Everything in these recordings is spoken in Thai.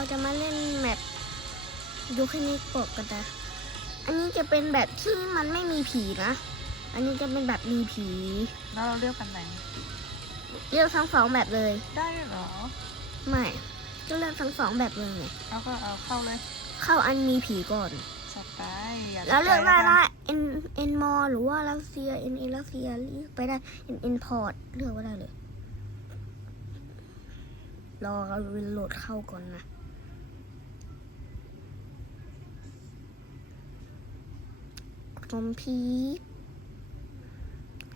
เราจะมาเล่นแมปยูคนิโกะกันนะอันนี้จะเป็นแบบที่มันไม่มีผีนะ อันนี้จะเป็นแบบมีผี แล้วเราเลือกกันไหน เลือกทั้งสองแบบเลย ได้เหรอ ไม่ก็เลือกทั้งสองแบบเลยไงเอาก็เอาเข้าเลย เข้าอันมีผีก่อนจัดไปอย่าแล้วเลือกได้ใจละนะเอ็นเอ็นมอหรือว่ารัสเซียเอ็นเอ็นรัสเซียเลือกไปได้เอ็นเอ็นพอร์ตเลือกไว้ได้เลยรอเราโหลดเข้าก่อนนะ นมพีค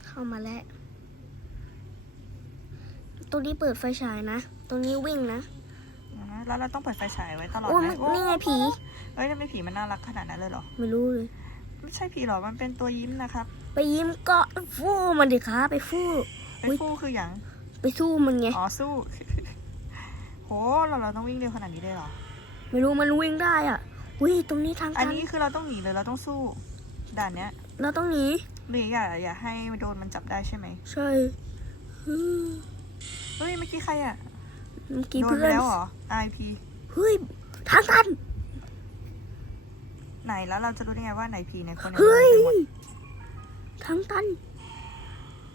เข้ามาแล้ว ตัวนี้เปิดไฟฉายนะ ตัวนี้วิ่งนะนะแล้วเราต้องเปิดไฟฉายไว้ตลอดโอ้ยไหมมันนี่ไงผี เอ้ยทำไมผีมันน่ารักขนาดนั้นเลยเหรอ ไม่รู้เลย ไม่ใช่ผีหรอกมันเป็นตัวยิ้มนะครับไปยิ้มก็ฟู่มันดิคะไปฟู่เป็นอุ๊ย ฟูคืออย่างไปสู้มันไง อ๋อสู้ โหเราเราต้องวิ่งเร็วขนาดนี้ได้เหรอ ไม่รู้มันวิ่งได้อะอุ้ยตรงนี้ทางอันตันนี้คือเราต้องหนีเลยเราต้องสู้ ด่านเนี้ยเราต้องหนีหรืออย่าอย่าให้โดนมันจับได้ใช่ไหมใช่อืมเฮ้ยเมื่อกี้ใครอะเมื่อกี้โดนเพื่ไปอนแล้วเหรอ IP เฮ้ยทางตันไหนแล้วเราจะรู้ได้ไงว่าไหนผีไหนคนไหนเฮ้ยโดนไปหมดทางตัน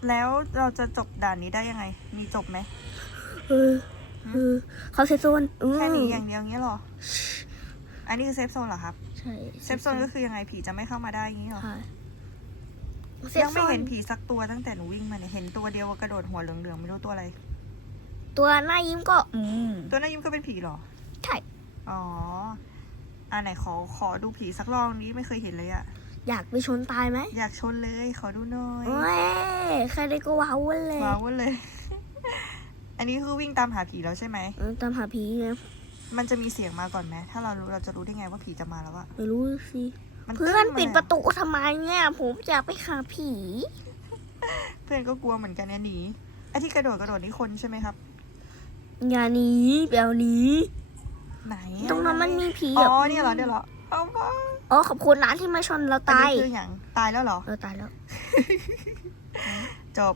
แล้วเราจะจบด่านนี้ได้ยังไง มีจบไหมเออเออเขาเซฟโซนอืมแค่หนี้อย่างเดียวงี้เหรอ อันนี้คือเซฟโซนเหรอครับ ใช่เซฟโซนก็คือยังไงผีจะไม่เข้ามาได้อย่างงี้เหรอ ค่ะเซฟยังโซไม่เห็นนผีสักตัวตั้งแต่หนูวิ่งมาเนี่ย เห็นตัวเดียวกระโดดหัวเหลืองๆไม่รู้ตัวอะไร ตัวหน้ายิ้มก็ อืมตัวหน้ายิ้มก็เป็นผีเหรอ ใช่อ๋อ อ่าไหนขอขอดูผีสักรอบนี้ไม่เคยเห็นเลยอะอยากไปชนตายไหมอยากชนเลย ขอดูหน่อย เว้ยใครได้ก็ว้าวเลยว้าวเลย อันนี้คือวิ่งตามหาผีแล้วใช่ไหมเออตามหาผีไง มันจะมีเสียงมาก่อนไหมถ้าเรารู้เราจะรู้ได้ไงว่าผีจะมาแล้วอะไม่รู้สิมันเพื่อนตึ้งมาปิดประตูทำไมเนี่ยผมอยากไปหาผีเพื่อนก็กลัวเหมือนกันเนี่ยหนีไอ้ที่กระโดดกระโดดนี่คนใช่ไหมครับ อย่าหนีเดี๋ยวหนีไหนอะตรงนั้นมันมีผีอ๋อะอเนี่ยเหรอเนี่ยเหรอเอามาอ๋อขอบคุณนะที่มาชนเราอันตายนี้คืออย่างตายแล้วเหรอเราตายแล้ว จบ